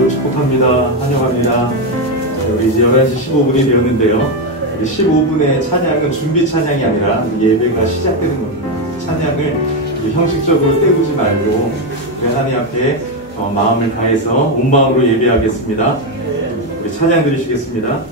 아이고 축복합니다. 환영합니다. 우리 이제 11시 15분이 되었는데요. 15분의 찬양은 준비 찬양이 아니라 예배가 시작되는 겁니다. 찬양을 형식적으로 때우지 말고 하나님 앞에 마음을 다해서 온 마음으로 예배하겠습니다. 우리 찬양 드리시겠습니다.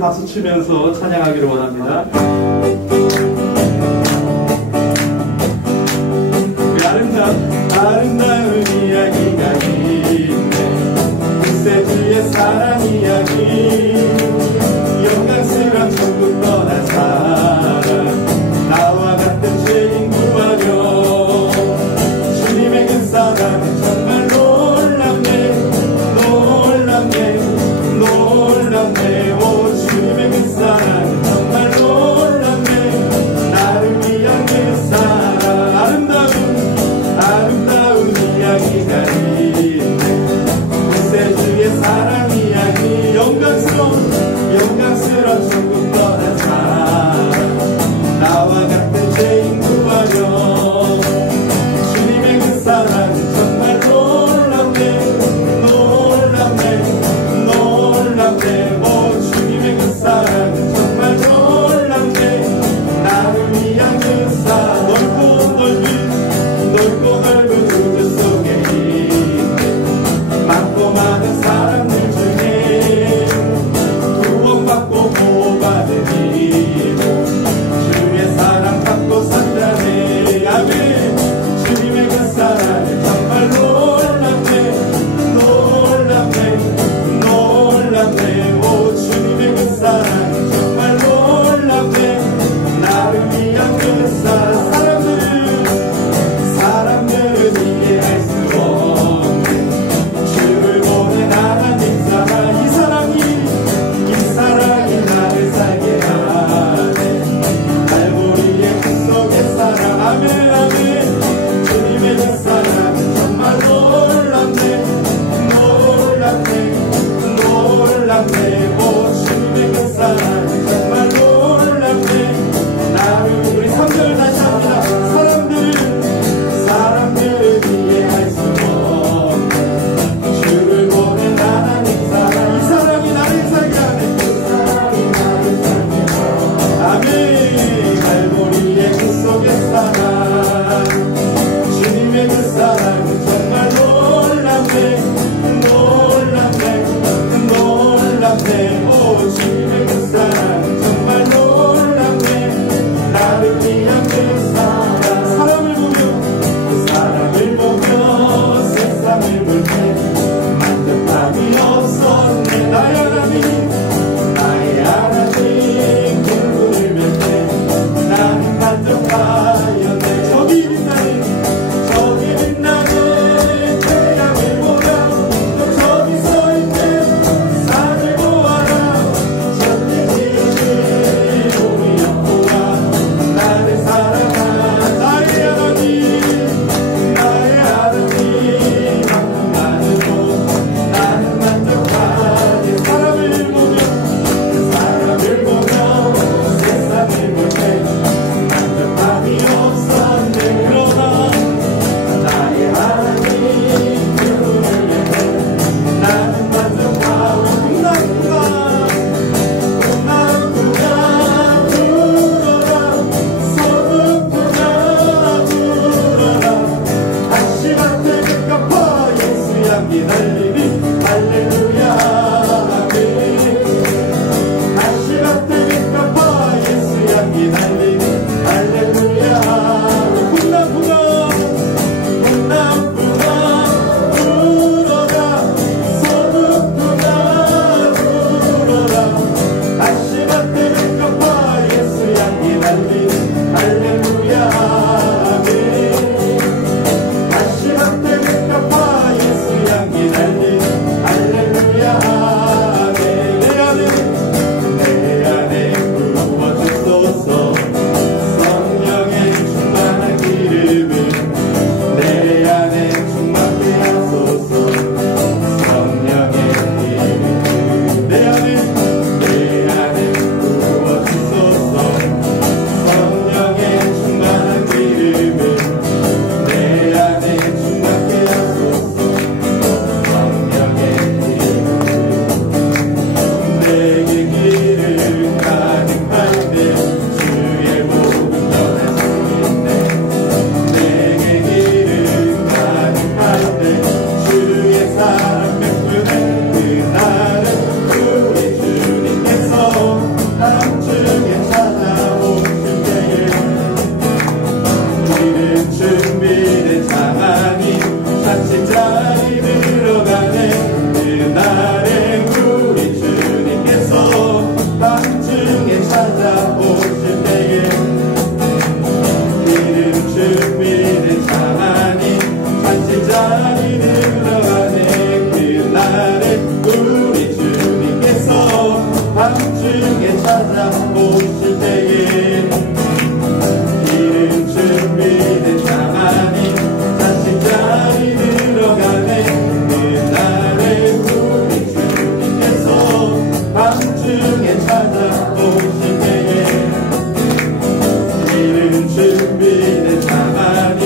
박수 치면서 찬양하기를 원합니다. 아름다운 이야기가 있네. 세주의 사랑 이야기, 영광스러운 천국 떠난 사랑, 나와 같은 죄인 구하려. 주님의 그 사랑은 정말 놀랍네, 놀랍네, 놀랍네. 오 주님의 그 사랑은 정말 놀랍네. 나를 위한 그 사랑, 아름다운 볼 때 만족함이 없었네. 나의 하나님 그분을 뵐 때 나는 만족하였네. 저기 빛나는 태양을 보라. 너 저기 서 있는 산을 보아라. 전해지는 우리 여호와 나를 사랑한 나의 하나님 만나는 나는 만족하게. 사람을 보며 세상을 볼 때 만족함이 없었네. 그러나 나의 하나님 그분을 볼 나는 만족하고 꿈나무가 불어라. 서북구나 불어라. 한시간대 가까워 예수 향기 달리니 할렐루야 아멘. 한시간대 가까워 예수 향기 달리니 할렐루야. 꿈나무가 불어라. 서북구나 불어라. 한시간대 가까워 예수 향기 달리니 할렐루야 아멘. 한시간대 가까워 예수 향기 달리니 할렐루야 아멘. 내 안에 부어주소서. 성령의 충만한 기름을 내 안에 충만케 하소서. 성령의 기름 내 안에 부어주소서. 성령의 충만한 기름을 내 안에 충만케 하소서. 성령의 기름 내게 기름 가득할 때 주의 복음 전할 수 있네. 내게 기름 가득할 때 주의 사랑 베푸네. 그날은 우리 주님께서 밤중에 찾아오실 때에 우리는 준비된 자만이 자칫자리 들어가네. 그날에 우리 주님께서 밤중에 찾아오실 때에 이름 준비된 자만이 자칫자리 들어가네. 그날에 우리 주님께서 밤중에 찾아오실 때에 이름 준비된 자만이 자칫자리 들어가네. 그날에 우리 주님께서 밤중에 찾아오실 때에 이름 준비된 자만이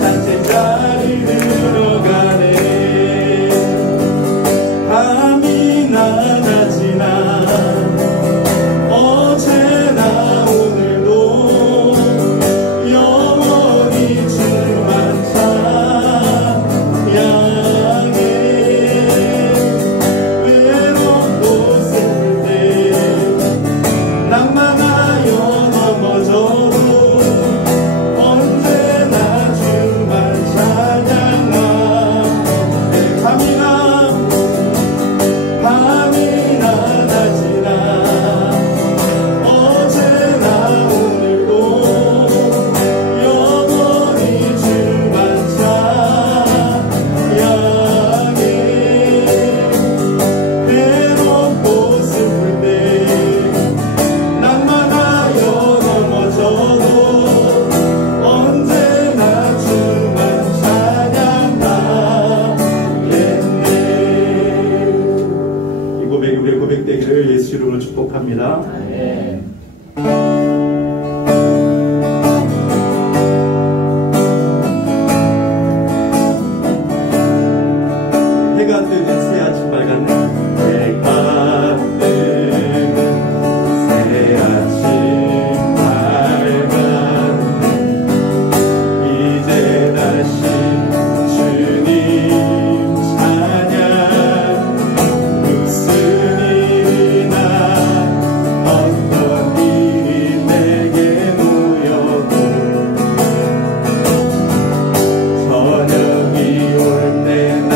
자칫자리 들어가네. 밤이나 낮이나 어제나 오늘도 영원히 주만 찬양해. 외롭고 슬플 때 낭만하여 넘어져도 언제나 주만 찬양하네. 밤이나 낮이나 어제나 오늘도 영원히 주만 찬양해. 외롭고 슬플 때 낭만하여 넘어져도 언제나 주만 찬양하겠네. 이 고백이 우리의 고백되기를 예수 이름으로 축복합니다. 해가 뜨는 새 아침 밝았네. 해가 뜨는 새 아침 밝았네. 이제 다시 주님 찬양. 무슨 일이나 어떤 일이 내게 놓여도 저녁이 올 때 나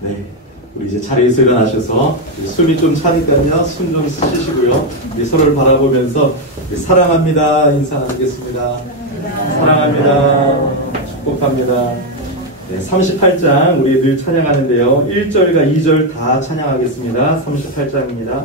네, 우리 이제 자리에서 일어나셔서 숨이 좀 차니까요, 숨 좀 쉬시고요. 서로를 바라보면서 사랑합니다 인사 나누겠습니다. 사랑합니다. 축복합니다. 네, 38장 우리 늘 찬양하는데요. 1절과 2절 다 찬양하겠습니다. 38장입니다.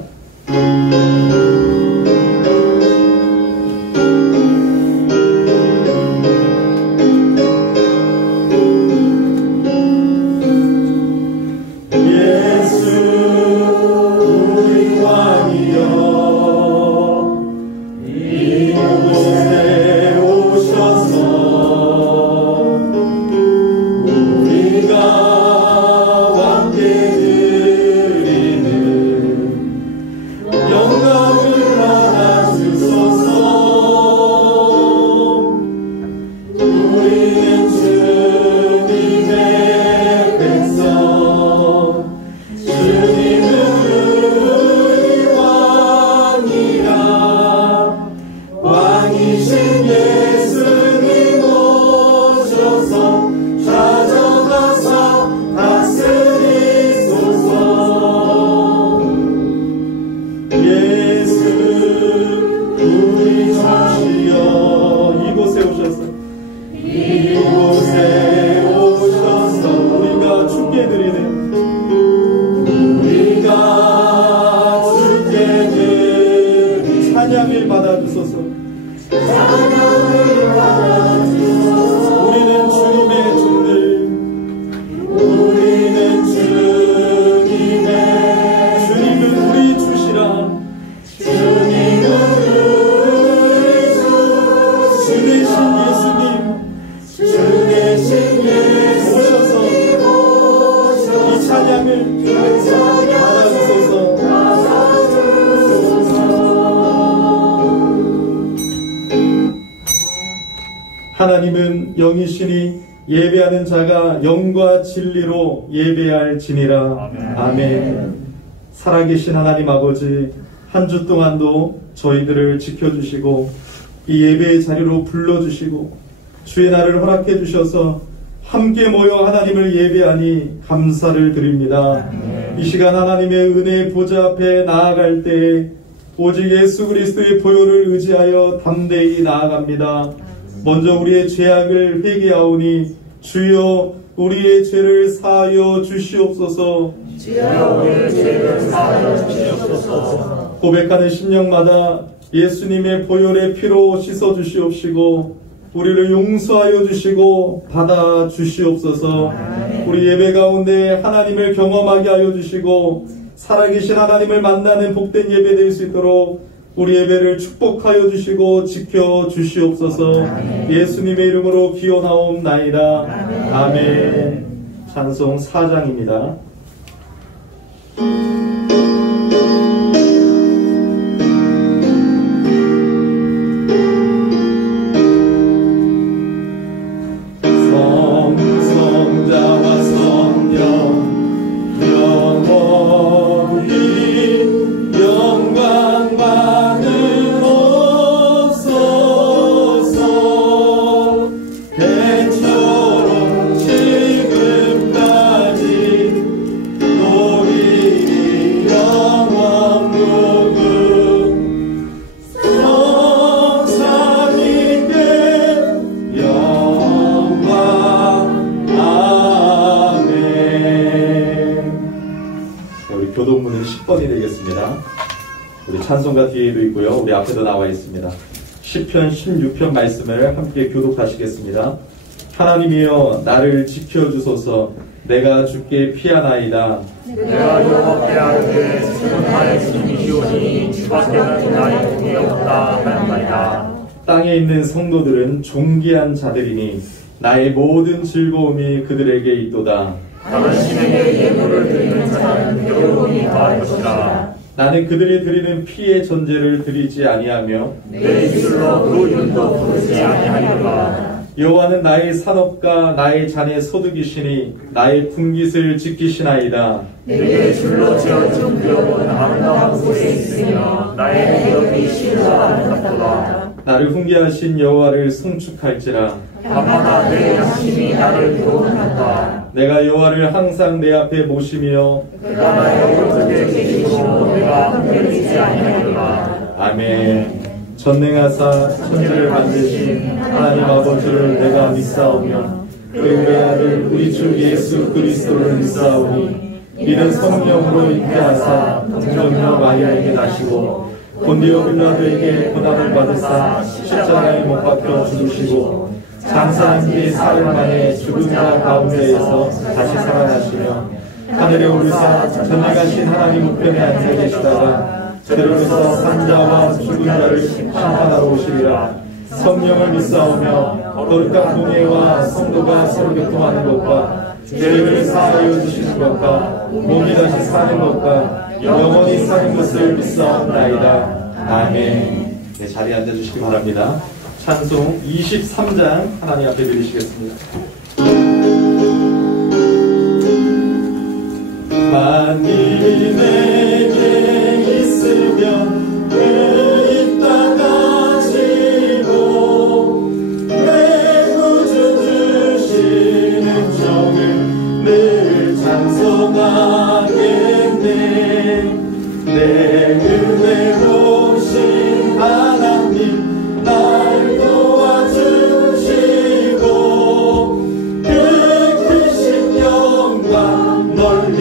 하나님은 영이시니 예배하는 자가 영과 진리로 예배할지니라. 아멘. 살아계신 하나님 아버지, 한 주 동안도 저희들을 지켜주시고 이 예배의 자리로 불러주시고 주의 날을 허락해 주셔서 함께 모여 하나님을 예배하니 감사를 드립니다. 이 시간 하나님의 은혜의 보좌 앞에 나아갈 때 오직 예수 그리스도의 보혈을 의지하여 담대히 나아갑니다. 먼저 우리의 죄악을 회개하오니 주여 우리의 죄를 사하여 주시옵소서. 주여 우리의 죄를 사하여 주시옵소서. 고백하는 심령마다 예수님의 보혈의 피로 씻어 주시옵시고 우리를 용서하여 주시고 받아 주시옵소서. 우리 예배 가운데 하나님을 경험하게 하여 주시고 살아계신 하나님을 만나는 복된 예배 될 수 있도록 우리 예배를 축복하여 주시고 지켜 주시옵소서. 예수님의 이름으로 기원하옵나이다. 아멘. 찬송 4장입니다. 성자와 성령 영원히 영광 받으옵소서. 대처럼 지금까지 우리 영원 무궁 성삼위께 영광. 아멘. 우리 교동문은 10번이 되겠습니다. 우리 찬송가 뒤에도 있고요. 우리 앞에도 나와 있습니다. 시편 16편 말씀을 함께 교독하시겠습니다. 하나님이여 나를 지켜주소서. 내가 주께 피하나이다. 내가 여호와께 아뢰되 주는 나의 주님이시오니 주밖에는 나의 복이 없다 하였나이다. 땅에 있는 성도들은 존귀한 자들이니 나의 모든 즐거움이 그들에게 있도다. 당신에게 예물을 드리는 자는 괴로움이 더할 것이라. 나는 그들이 드리는 피의 전제를 드리지 아니하며 내 입술로 그 윤도 부르지 아니하리로라. 여호와는 나의 산업과 나의 잔의 소득이시니 나의 분깃을 지키시나이다. 내게 줄로 지어준 기업은 아름다운 곳에 있으며 나의 기업이 신뢰하는 것보다. 나를 훈계하신 여호와를 송축할지라. 밤마다 내 양심이 나를 교훈한다. 내가 여호와를 항상 내 앞에 모시며 그가 나의 오른쪽에 계시고 내가 흔들리지 아니하리로라. 아멘. 전능하사 천지를 만드신 하나님 아버지를 내가 믿사오며 그의 아들 우리 주 예수 그리스도를 믿사오니 이는 성령으로 잉태하사 동정녀 마리아에게 나시고 본디오 빌라도에게 고난을 받으사 십자가에 못 박혀 죽으시고 장사한 뒤 사흘 만에 죽은 자 가운데에서 다시 살아나시며 하늘에 오르사 전능하신 하나님 우편에 앉아 계시다가 들으면서 산자와 죽은 자를 심판하러 오시리라. 성령을 믿사오며 거룩한 공예와 성도가 서로 교통하는 것과 죄를 사하여 주시는 것과 몸이 다시 사는 것과 영원히 사는 것을 믿사옵나이다. 아멘. 네, 자리에 앉아주시기 바랍니다. 찬송 23장 하나님 앞에 드리시겠습니다. 만일이 내게 있으면 그 입 닫아지고 내 구주 주신 은총을 늘 찬송하겠네. 내 은혜로우신 하나님 날 도와주시고 그 크신 영광 널리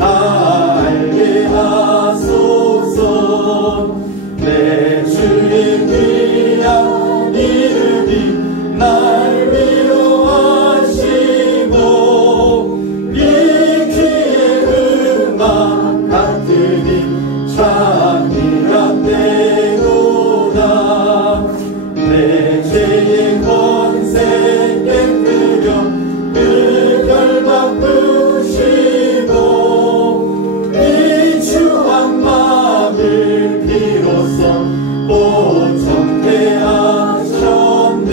알게 하소서. 내 주의 귀한 이름이 날 위로하시고 이 귀의 음악 같으니 찬미하되도다. 내 죄의 권세 깨뜨려 그 결박 비로소 보존케 하셨네.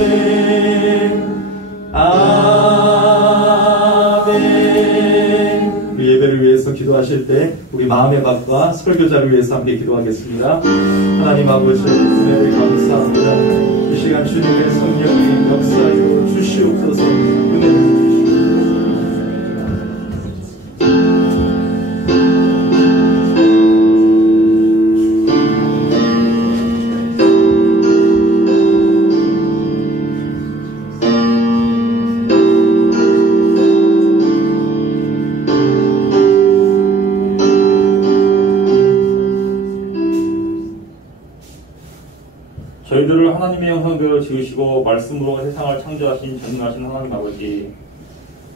아멘. 우리 예배를 위해서 기도하실 때 우리 마음의 밥과 설교자를 위해서 함께 기도하겠습니다. 하나님 아버지 은혜를 감사합니다. 이 시간 주님의 성령이 역사하여 주시옵소서. 은혜를 주시옵소서. 저희들을 하나님의 형상대로 지으시고 말씀으로 세상을 창조하신 전능하신 하나님 아버지,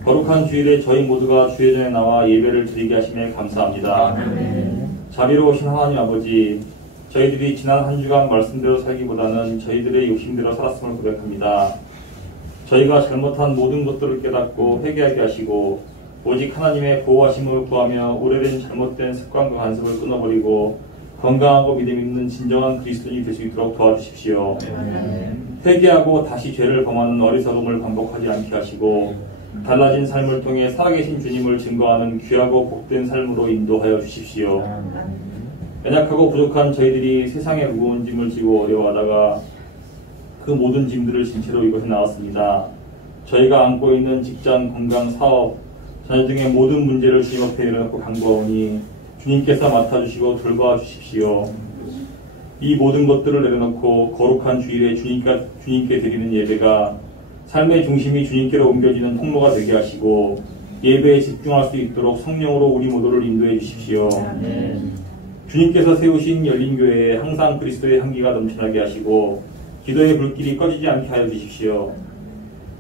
거룩한 주일에 저희 모두가 주의 전에 나와 예배를 드리게 하심에 감사합니다. 자비로우신 하나님 아버지, 저희들이 지난 한 주간 말씀대로 살기보다는 저희들의 욕심대로 살았음을 고백합니다. 저희가 잘못한 모든 것들을 깨닫고 회개하게 하시고 오직 하나님의 보호하심을 구하며 오래된 잘못된 습관과 간섭을 끊어버리고 건강하고 믿음 있는 진정한 그리스도인이 될 수 있도록 도와주십시오. 회개하고 다시 죄를 범하는 어리석음을 반복하지 않게 하시고 달라진 삶을 통해 살아계신 주님을 증거하는 귀하고 복된 삶으로 인도하여 주십시오. 연약하고 부족한 저희들이 세상의 무거운 짐을 지고 어려워하다가 그 모든 짐들을 진 채로 이곳에 나왔습니다. 저희가 안고 있는 직장, 건강, 사업, 자녀 등의 모든 문제를 주님 앞에 내려놓고 간구하오니 주님께서 맡아주시고 돌봐주십시오. 이 모든 것들을 내려놓고 거룩한 주일에 주님께 드리는 예배가 삶의 중심이 주님께로 옮겨지는 통로가 되게 하시고 예배에 집중할 수 있도록 성령으로 우리 모두를 인도해 주십시오. 주님께서 세우신 열린교회에 항상 그리스도의 향기가 넘쳐나게 하시고 기도의 불길이 꺼지지 않게 하여 주십시오.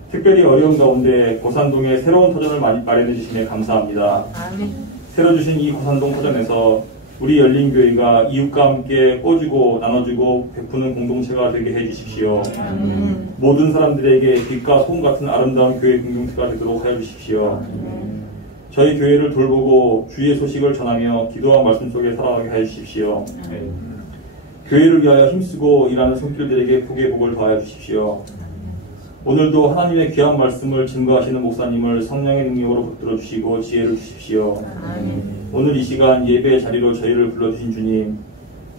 특별히 어려운 가운데 고산동에 새로운 터전을 마련해 주심에 감사합니다. 새로 주신 이 고산동 터전에서 우리 열린교회가 이웃과 함께 꿔주고 나눠주고 베푸는 공동체가 되게 해주십시오. 모든 사람들에게 빛과 소금 같은 아름다운 교회 공동체가 되도록 하여 주십시오. 저희 교회를 돌보고 주의 소식을 전하며 기도와 말씀 속에 살아가게 하여 주십시오. 교회를 위하여 힘쓰고 일하는 손길들에게 복의 복을 더하여 주십시오. 오늘도 하나님의 귀한 말씀을 증거하시는 목사님을 성령의 능력으로 붙들어 주시고 지혜를 주십시오. 오늘 이 시간 예배의 자리로 저희를 불러주신 주님,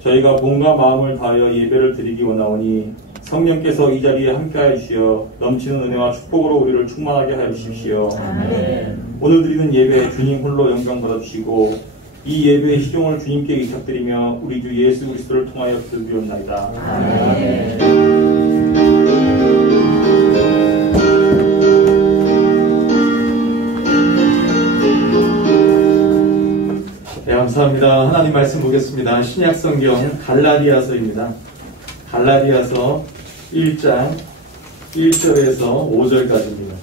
저희가 몸과 마음을 다하여 예배를 드리기 원하오니 성령께서 이 자리에 함께하여 주시어 넘치는 은혜와 축복으로 우리를 충만하게 하여 주십시오. 오늘 드리는 예배 주님 홀로 영광 받아주시고 이 예배의 시종을 주님께 의탁드리며 우리 주 예수 그리스도를 통하여 기도드리옵나이다. 네, 감사합니다. 하나님 말씀 보겠습니다. 신약성경 갈라디아서입니다. 갈라디아서 1장 1절에서 5절까지입니다.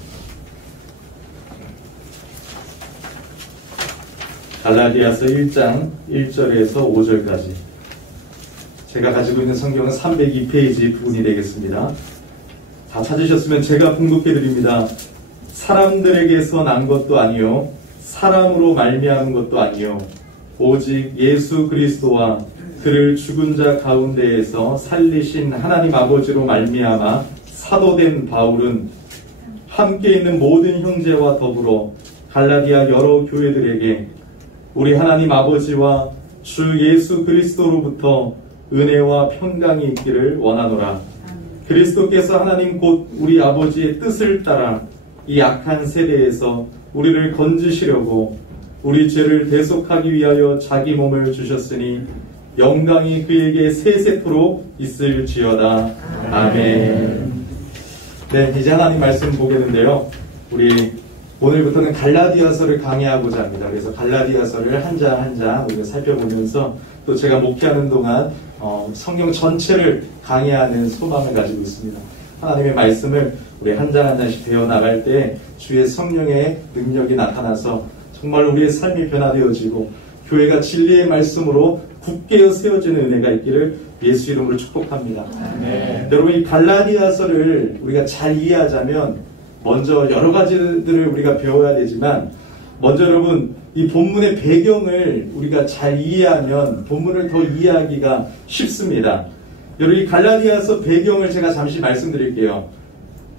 갈라디아서 1장 1절에서 5절까지. 제가 가지고 있는 성경은 302페이지 부분이 되겠습니다. 다 찾으셨으면 제가 봉독해 드립니다. 사람들에게서 난 것도 아니요 사람으로 말미암은 것도 아니요 오직 예수 그리스도와 그를 죽은 자 가운데에서 살리신 하나님 아버지로 말미암아 사도된 바울은 함께 있는 모든 형제와 더불어 갈라디아 여러 교회들에게 우리 하나님 아버지와 주 예수 그리스도로부터 은혜와 평강이 있기를 원하노라. 그리스도께서 하나님 곧 우리 아버지의 뜻을 따라 이 악한 세대에서 우리를 건지시려고 우리 죄를 대속하기 위하여 자기 몸을 주셨으니 영광이 그에게 세세토록 있을지어다. 아멘. 네, 이제 하나님 말씀 보겠는데요. 우리 오늘부터는 갈라디아서를 강의하고자 합니다. 그래서 갈라디아서를 한 장 한 장 우리가 살펴보면서 또 제가 목회하는 동안 성경 전체를 강의하는 소망을 가지고 있습니다. 하나님의 말씀을 우리 한 장 한 장씩 배워나갈 때 주의 성령의 능력이 나타나서 정말 우리의 삶이 변화되어지고 교회가 진리의 말씀으로 굳게 세워지는 은혜가 있기를 예수 이름으로 축복합니다. 여러분, 이 갈라디아서를 우리가 잘 이해하자면 먼저 여러 가지들을 우리가 배워야 되지만 먼저 여러분 이 본문의 배경을 우리가 잘 이해하면 본문을 더 이해하기가 쉽습니다. 여러분, 이 갈라디아서 배경을 제가 잠시 말씀드릴게요.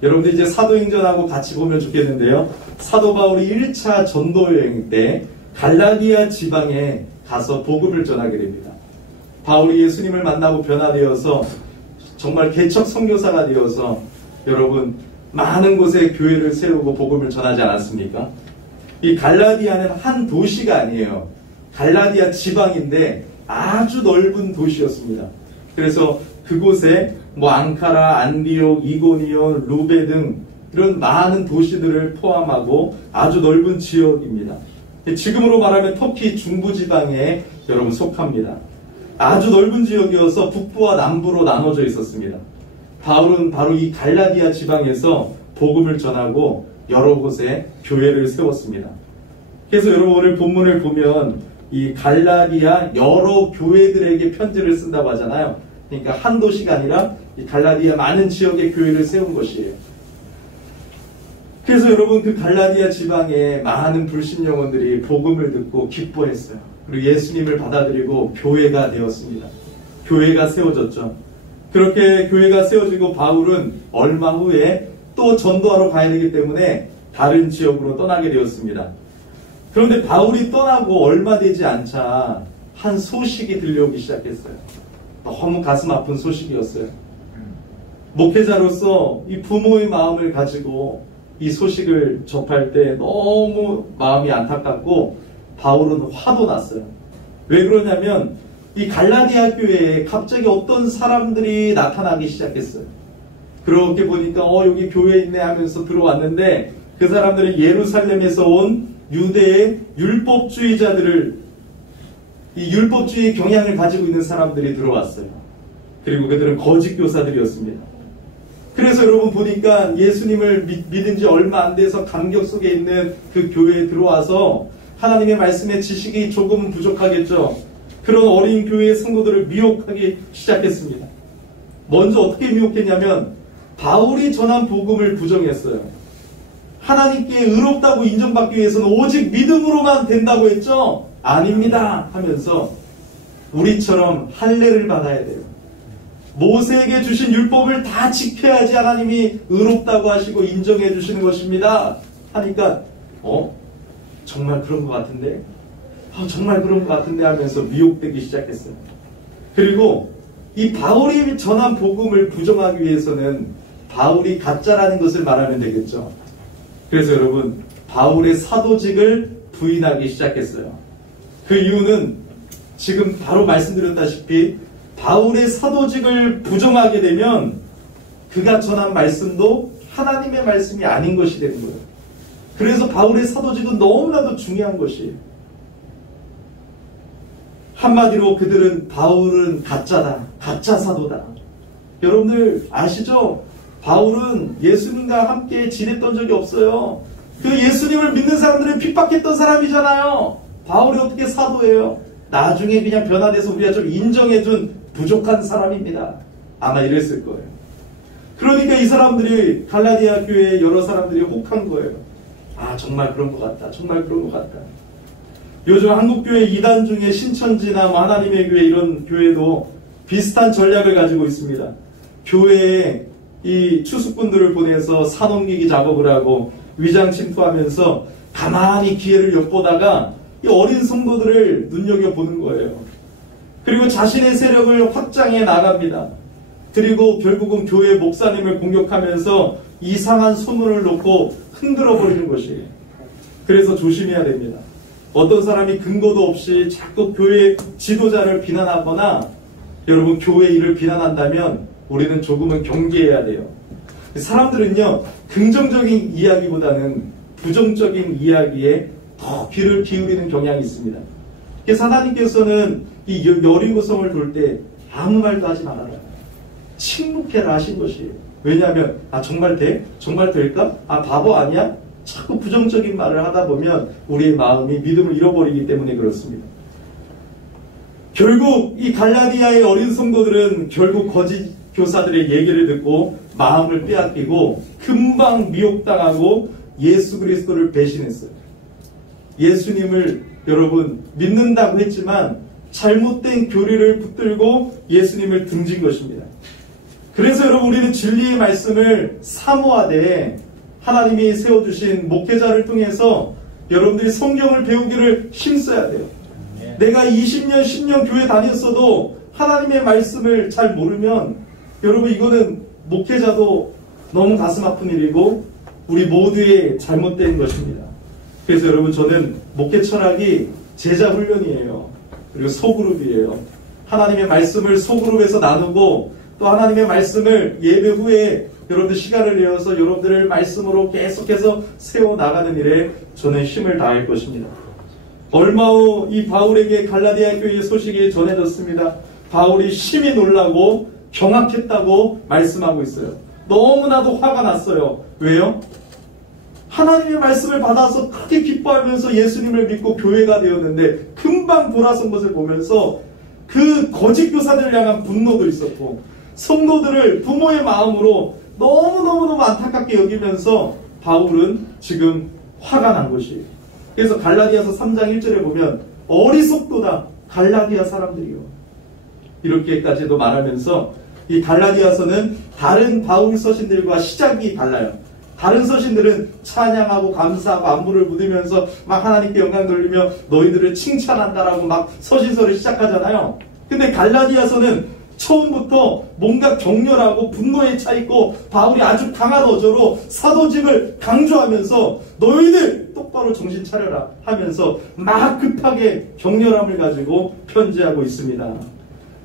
여러분들 이제 사도행전하고 같이 보면 좋겠는데요. 사도 바울이 1차 전도여행 때 갈라디아 지방에 가서 복음을 전하게 됩니다. 바울이 예수님을 만나고 변화되어서 정말 개척 선교사가 되어서 여러분 많은 곳에 교회를 세우고 복음을 전하지 않았습니까? 이 갈라디아는 한 도시가 아니에요. 갈라디아 지방인데 아주 넓은 도시였습니다. 그래서 그곳에 앙카라, 안디옥, 이고니온, 루베 등 이런 많은 도시들을 포함하고 아주 넓은 지역입니다. 지금으로 말하면 터키 중부지방에 여러분 속합니다. 아주 넓은 지역이어서 북부와 남부로 나눠져 있었습니다. 바울은 바로 이 갈라디아 지방에서 복음을 전하고 여러 곳에 교회를 세웠습니다. 그래서 여러분 오늘 본문을 보면 이 갈라디아 여러 교회들에게 편지를 쓴다고 하잖아요. 그러니까 한 도시가 아니라 이 갈라디아 많은 지역의 교회를 세운 것이에요. 그래서 여러분 그 갈라디아 지방에 많은 불신 영혼들이 복음을 듣고 기뻐했어요. 그리고 예수님을 받아들이고 교회가 되었습니다. 교회가 세워졌죠. 그렇게 교회가 세워지고 바울은 얼마 후에 또 전도하러 가야 되기 때문에 다른 지역으로 떠나게 되었습니다. 그런데 바울이 떠나고 얼마 되지 않자 한 소식이 들려오기 시작했어요. 너무 가슴 아픈 소식이었어요. 목회자로서 이 부모의 마음을 가지고 이 소식을 접할 때 너무 마음이 안타깝고 바울은 화도 났어요. 왜 그러냐면 이 갈라디아 교회에 갑자기 어떤 사람들이 나타나기 시작했어요. 그렇게 보니까 여기 교회 있네 하면서 들어왔는데 그 사람들은 예루살렘에서 온 유대의 율법주의자들을 이 율법주의 경향을 가지고 있는 사람들이 들어왔어요. 그리고 그들은 거짓 교사들이었습니다. 그래서 여러분 보니까 예수님을 믿은 지 얼마 안 돼서 감격 속에 있는 그 교회에 들어와서 하나님의 말씀의 지식이 조금은 부족하겠죠. 그런 어린 교회의 성도들을 미혹하기 시작했습니다. 먼저 어떻게 미혹했냐면 바울이 전한 복음을 부정했어요. 하나님께 의롭다고 인정받기 위해서는 오직 믿음으로만 된다고 했죠? 아닙니다 하면서 우리처럼 할례를 받아야 돼요. 모세에게 주신 율법을 다 지켜야지 하나님이 의롭다고 하시고 인정해 주시는 것입니다 하니까 정말 그런 것 같은데 정말 그런 것 같은데 하면서 미혹되기 시작했어요. 그리고 이 바울이 전한 복음을 부정하기 위해서는 바울이 가짜라는 것을 말하면 되겠죠. 그래서 여러분 바울의 사도직을 부인하기 시작했어요. 그 이유는 지금 바로 말씀드렸다시피 바울의 사도직을 부정하게 되면 그가 전한 말씀도 하나님의 말씀이 아닌 것이 되는 거예요. 그래서 바울의 사도직은 너무나도 중요한 것이에요. 한마디로 그들은 바울은 가짜다. 가짜 사도다. 여러분들 아시죠? 바울은 예수님과 함께 지냈던 적이 없어요. 그 예수님을 믿는 사람들을 핍박했던 사람이잖아요. 바울이 어떻게 사도예요? 나중에 그냥 변화돼서 우리가 좀 인정해준 부족한 사람입니다. 아마 이랬을 거예요. 그러니까 이 사람들이 갈라디아 교회의 여러 사람들이 혹한 거예요. 정말 그런 것 같다. 정말 그런 것 같다. 요즘 한국교회 이단 중에 신천지나 하나님의 교회 이런 교회도 비슷한 전략을 가지고 있습니다. 교회에 이 추수꾼들을 보내서 산옮기기 작업을 하고 위장 침투하면서 가만히 기회를 엿보다가 이 어린 성도들을 눈여겨보는 거예요. 그리고 자신의 세력을 확장해 나갑니다. 그리고 결국은 교회 목사님을 공격하면서 이상한 소문을 놓고 흔들어버리는 것이에요. 그래서 조심해야 됩니다. 어떤 사람이 근거도 없이 자꾸 교회 지도자를 비난하거나 여러분 교회 일을 비난한다면 우리는 조금은 경계해야 돼요. 사람들은요 긍정적인 이야기보다는 부정적인 이야기에 더 귀를 기울이는 경향이 있습니다. 그래서 하나님께서는 이 여리고성을 돌 때 아무 말도 하지 말아라. 침묵해라 하신 것이에요. 왜냐하면 정말 돼? 정말 될까? 바보 아니야? 자꾸 부정적인 말을 하다 보면 우리의 마음이 믿음을 잃어버리기 때문에 그렇습니다. 결국 이 갈라디아의 어린 성도들은 결국 거짓 교사들의 얘기를 듣고 마음을 빼앗기고 금방 미혹당하고 예수 그리스도를 배신했어요. 예수님을 여러분 믿는다고 했지만 잘못된 교리를 붙들고 예수님을 등진 것입니다. 그래서 여러분 우리는 진리의 말씀을 사모하되 하나님이 세워주신 목회자를 통해서 여러분들이 성경을 배우기를 힘써야 돼요. 내가 20년, 10년 교회 다녔어도 하나님의 말씀을 잘 모르면 여러분 이거는 목회자도 너무 가슴 아픈 일이고 우리 모두의 잘못된 것입니다. 그래서 여러분 저는 목회 철학이 제자 훈련이에요. 그리고 소그룹이에요. 하나님의 말씀을 소그룹에서 나누고 또 하나님의 말씀을 예배 후에 여러분들 시간을 내어서 여러분들을 말씀으로 계속해서 세워나가는 일에 저는 힘을 다할 것입니다. 얼마 후 이 바울에게 갈라디아 교회의 소식이 전해졌습니다. 바울이 심히 놀라고 경악했다고 말씀하고 있어요. 너무나도 화가 났어요. 왜요? 하나님의 말씀을 받아서 크게 기뻐하면서 예수님을 믿고 교회가 되었는데 금방 돌아선 것을 보면서 그 거짓 교사들을 향한 분노도 있었고 성도들을 부모의 마음으로 너무너무 안타깝게 여기면서 바울은 지금 화가 난 것이에요. 그래서 갈라디아서 3장 1절에 보면 어리석도다 갈라디아 사람들이요. 이렇게까지도 말하면서 이 갈라디아서는 다른 바울 서신들과 시작이 달라요. 다른 서신들은 찬양하고 감사하고 안부를 묻으면서 막 하나님께 영광 돌리며 너희들을 칭찬한다라고 막 서신서를 시작하잖아요. 근데 갈라디아서는 처음부터 뭔가 격렬하고 분노에 차 있고 바울이 아주 강한 어조로 사도직을 강조하면서 너희들 똑바로 정신 차려라 하면서 막 급하게 격렬함을 가지고 편지하고 있습니다.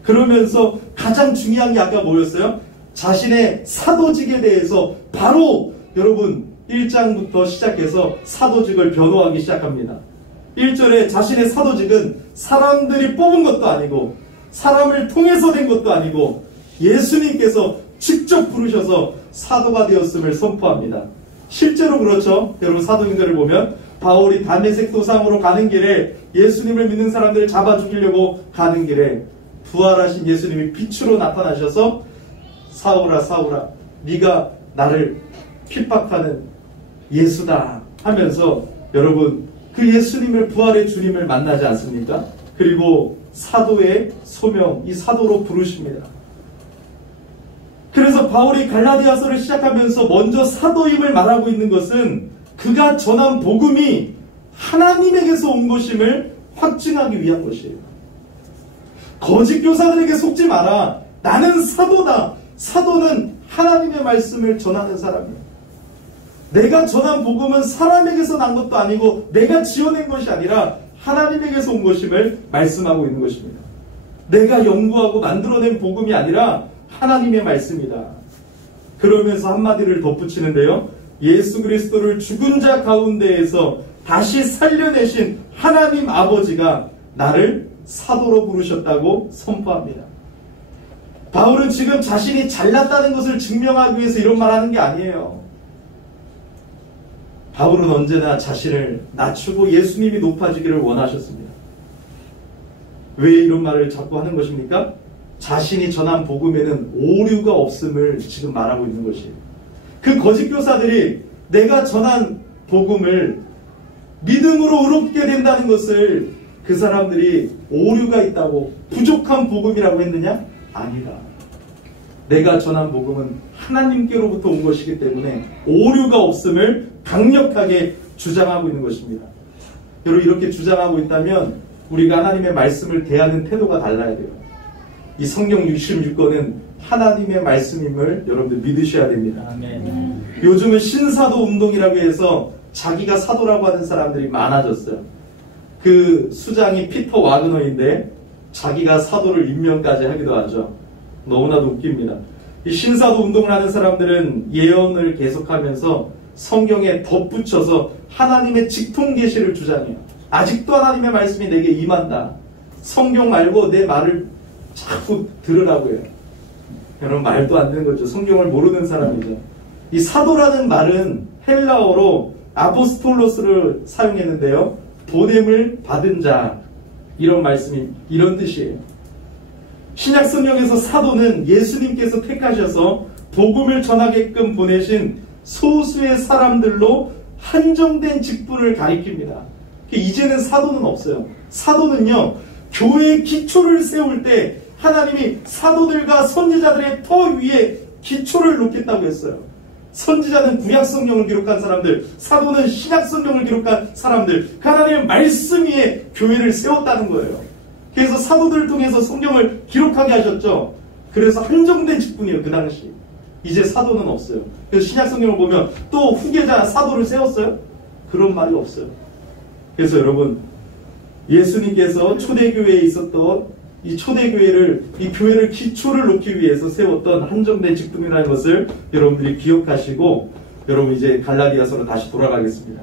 그러면서 가장 중요한 게 아까 뭐였어요? 자신의 사도직에 대해서 바로 여러분 1장부터 시작해서 사도직을 변호하기 시작합니다. 1절에 자신의 사도직은 사람들이 뽑은 것도 아니고 사람을 통해서 된 것도 아니고 예수님께서 직접 부르셔서 사도가 되었음을 선포합니다. 실제로 그렇죠. 여러분 사도행전을 보면 바울이 다메섹 도상으로 가는 길에 예수님을 믿는 사람들을 잡아 죽이려고 가는 길에 부활하신 예수님이 빛으로 나타나셔서 사울아 사울아 네가 나를 핍박하는 예수다 하면서 여러분 그 예수님을 부활의 주님을 만나지 않습니까? 그리고 사도의 소명, 이 사도로 부르십니다. 그래서 바울이 갈라디아서를 시작하면서 먼저 사도임을 말하고 있는 것은 그가 전한 복음이 하나님에게서 온 것임을 확증하기 위한 것이에요. 거짓 교사들에게 속지 마라. 나는 사도다. 사도는 하나님의 말씀을 전하는 사람이에요. 내가 전한 복음은 사람에게서 난 것도 아니고 내가 지어낸 것이 아니라 하나님에게서 온 것임을 말씀하고 있는 것입니다. 내가 연구하고 만들어낸 복음이 아니라 하나님의 말씀이다. 그러면서 한마디를 덧붙이는데요. 예수 그리스도를 죽은 자 가운데에서 다시 살려내신 하나님 아버지가 나를 사도로 부르셨다고 선포합니다. 바울은 지금 자신이 잘났다는 것을 증명하기 위해서 이런 말하는 게 아니에요. 바울은 언제나 자신을 낮추고 예수님이 높아지기를 원하셨습니다. 왜 이런 말을 자꾸 하는 것입니까? 자신이 전한 복음에는 오류가 없음을 지금 말하고 있는 것이에요. 그 거짓 교사들이 내가 전한 복음을 믿음으로 의롭게 된다는 것을 그 사람들이 오류가 있다고 부족한 복음이라고 했느냐? 아니다. 내가 전한 복음은 하나님께로부터 온 것이기 때문에 오류가 없음을 강력하게 주장하고 있는 것입니다. 여러분 이렇게 주장하고 있다면 우리가 하나님의 말씀을 대하는 태도가 달라야 돼요. 이 성경 66권은 하나님의 말씀임을 여러분들 믿으셔야 됩니다. 아멘. 요즘은 신사도 운동이라고 해서 자기가 사도라고 하는 사람들이 많아졌어요. 그 수장이 피터 와그너인데 자기가 사도를 임명까지 하기도 하죠. 너무나도 웃깁니다. 이 신사도 운동을 하는 사람들은 예언을 계속하면서 성경에 덧붙여서 하나님의 직통 계시를 주장해요. 아직도 하나님의 말씀이 내게 임한다. 성경 말고 내 말을 자꾸 들으라고 해요. 여러분 말도 안 되는 거죠. 성경을 모르는 사람이죠. 이 사도라는 말은 헬라어로 아포스톨로스를 사용했는데요. 보냄을 받은 자 이런 말씀이 이런 뜻이에요. 신약 성경에서 사도는 예수님께서 택하셔서 복음을 전하게끔 보내신 소수의 사람들로 한정된 직분을 가리킵니다. 이제는 사도는 없어요. 사도는요, 교회의 기초를 세울 때 하나님이 사도들과 선지자들의 터 위에 기초를 놓겠다고 했어요. 선지자는 구약 성경을 기록한 사람들, 사도는 신약 성경을 기록한 사람들, 그 하나님의 말씀 위에 교회를 세웠다는 거예요. 그래서 사도들을 통해서 성경을 기록하게 하셨죠. 그래서 한정된 직분이에요, 그 당시. 이제 사도는 없어요. 그래서 신약 성경을 보면 또 후계자 사도를 세웠어요? 그런 말이 없어요. 그래서 여러분, 예수님께서 초대교회에 있었던 이 초대교회를, 이 교회를 기초를 놓기 위해서 세웠던 한정된 직분이라는 것을 여러분들이 기억하시고, 여러분 이제 갈라디아서로 다시 돌아가겠습니다.